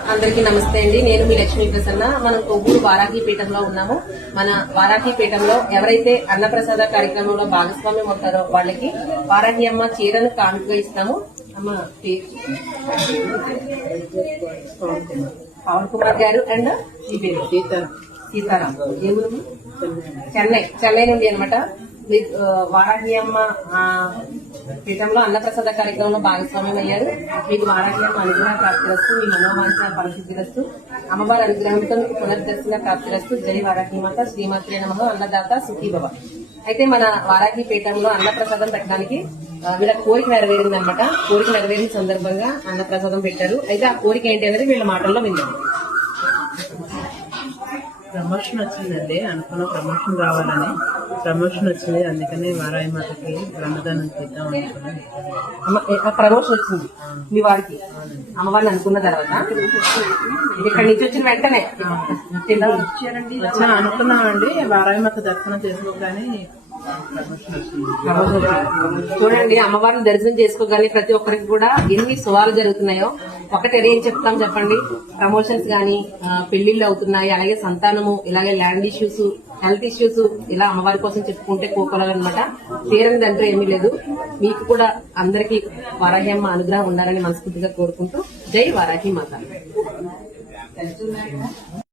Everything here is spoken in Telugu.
అందరికీ నమస్తే అండి. నేను మీ లక్ష్మీ ప్రసన్న. మనం కొవ్వూరు వారాహి పీఠంలో ఉన్నాము. మన వారాహి పీఠంలో ఎవరైతే అన్నప్రసాద కార్యక్రమంలో భాగస్వామ్యం అవుతారో వాళ్ళకి వారాహి అమ్మ చీరను కానుకగా ఇస్తాము. అమ్మ పేరు పవన్ కుమార్ గారు అండ్ పేరు? సీతారాం. ఏ ఊరు చెన్నై. చెన్నై నుండి అనమాట వారాహి అమ్మ పీఠంలో అన్నప్రసాద కార్యక్రమంలో భాగస్వామ్యం అయ్యారు మీకు వారాహి అమ్మ అనుగ్రహం ప్రాప్తిరస్తు మీ మనోవాంఛ పరిశుద్ధిరస్తు అమ్మవారి అనుగ్రహంతో మీకు పునర్దర్శన ప్రాప్తిరస్తు జై వారాహి మాత శ్రీమాత్రే నమ. అన్నదాత సుఖీ అయితే మన వారాహి పీఠంలో అన్నప్రసాదం పెట్టడానికి వీళ్ళ కోరిక నెరవేరింది అనమాట కోరిక నెరవేరిన సందర్భంగా అన్నప్రసాదం పెట్టారు. అయితే ఆ కోరిక ఏంటి అనేది వీళ్ళ మాటల్లో విన్నాం ప్రమోషన్ వచ్చిందండి. అనుకున్న ప్రమోషన్ రావాలని. ప్రమోషన్ వచ్చింది. అందుకని వారాయి మాతకి బ్రహ్మదానం చేద్దాం అనుకున్నాను. అమ్మ, ప్రమోషన్ వచ్చింది మీ వారికి? అమ్మవారిని అనుకున్న తర్వాత? ఇక్కడి నుంచి వచ్చిన వెంటనే? వచ్చిన అనుకున్నామండి. వారాయి మాత దర్శనం చేసుకోగానే. చూడండి అమ్మవారిని దర్శనం చేసుకోగానే ప్రతి ఒక్కరికి కూడా ఎన్ని సువాలు జరుగుతున్నాయో ఒకటి ఏం చెప్తాం చెప్పండి. ప్రమోషన్స్ గానీ పెళ్ళిళ్ళు అవుతున్నాయి అలాగే సంతానము ఇలాగే ల్యాండ్ ఇష్యూస్ హెల్త్ ఇష్యూస్ ఇలా అమ్మవారి కోసం చెప్పుకుంటే కోకోలనమాట తీరని అంటూ ఏమీ లేదు. మీకు కూడా అందరికీ వారాహి అనుగ్రహం ఉండాలని మనస్ఫూర్తిగా కోరుకుంటూ జై వారాహి మాత.